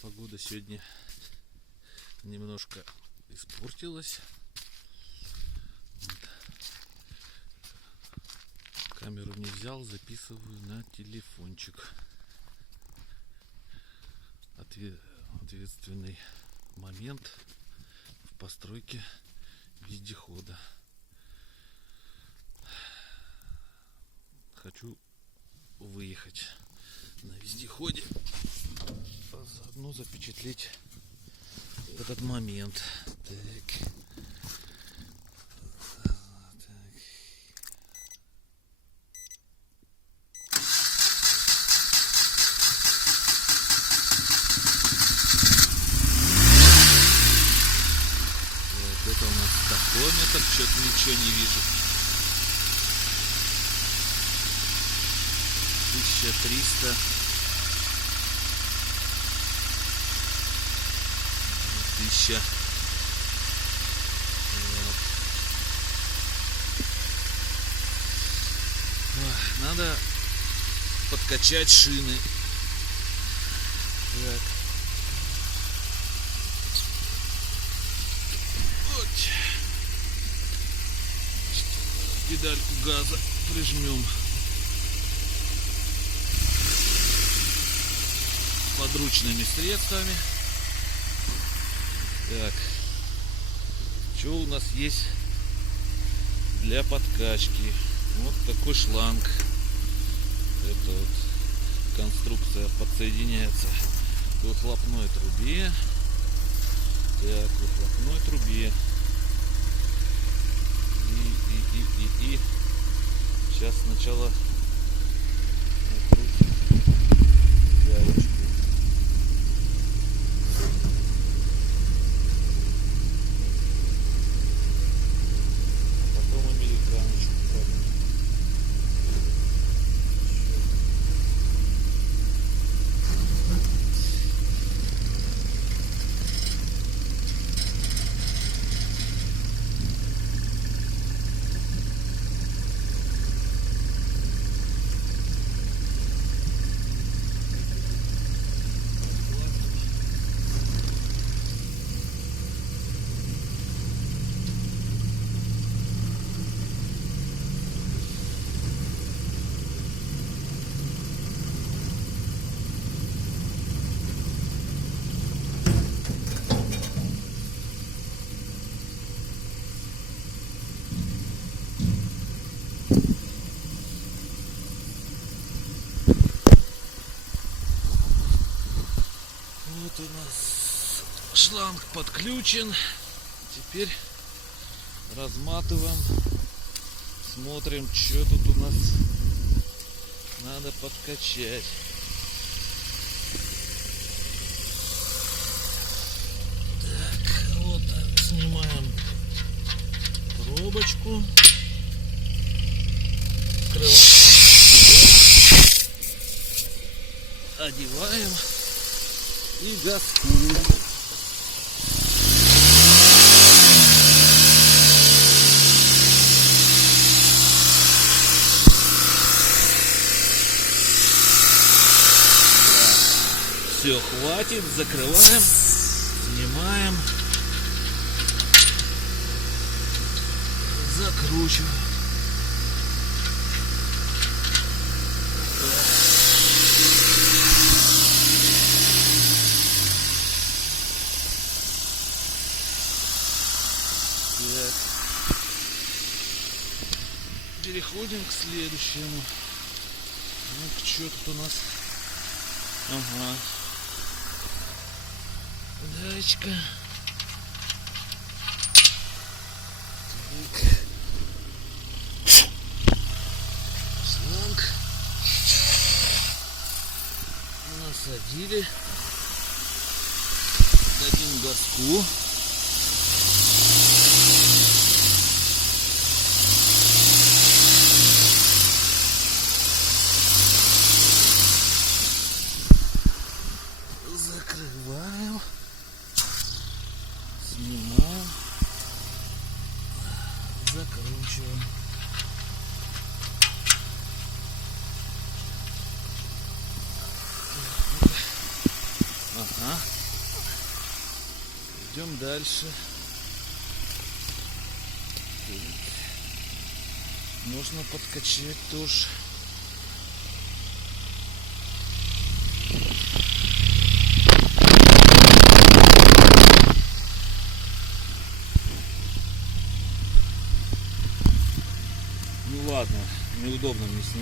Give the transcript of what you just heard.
Погода сегодня немножко испортилась. Камеру не взял, записываю на телефончик. Ответственный момент в постройке вездехода. Хочу выехать на вездеходе, а заодно запечатлеть этот момент. Так. Это у нас тахометр, что-то ничего не вижу. 1300. 1000. Вот. Надо подкачать шины. Так. Вот. Педальку газа прижмем. Подручными средствами. Так, что у нас есть для подкачки? Вот такой шланг. Это вот конструкция подсоединяется к выхлопной трубе. Так, к выхлопной трубе. И сейчас сначала накрутим гаечку. Вот у нас шланг подключен. Теперь разматываем, смотрим, что тут у нас надо подкачать. Так, вот так, снимаем пробочку, открываем, одеваем и газуем. Все, хватит, закрываем, снимаем, закручиваем. Так. Переходим к следующему. Ну-ка, что тут у нас? Ага. Гаечка. Так. Шланг. Насадили. Дадим газку. Закрываем, снимаем, закручиваем. Ага. Идем дальше. Можно подкачать тоже. Ну ладно, неудобно мне снимать.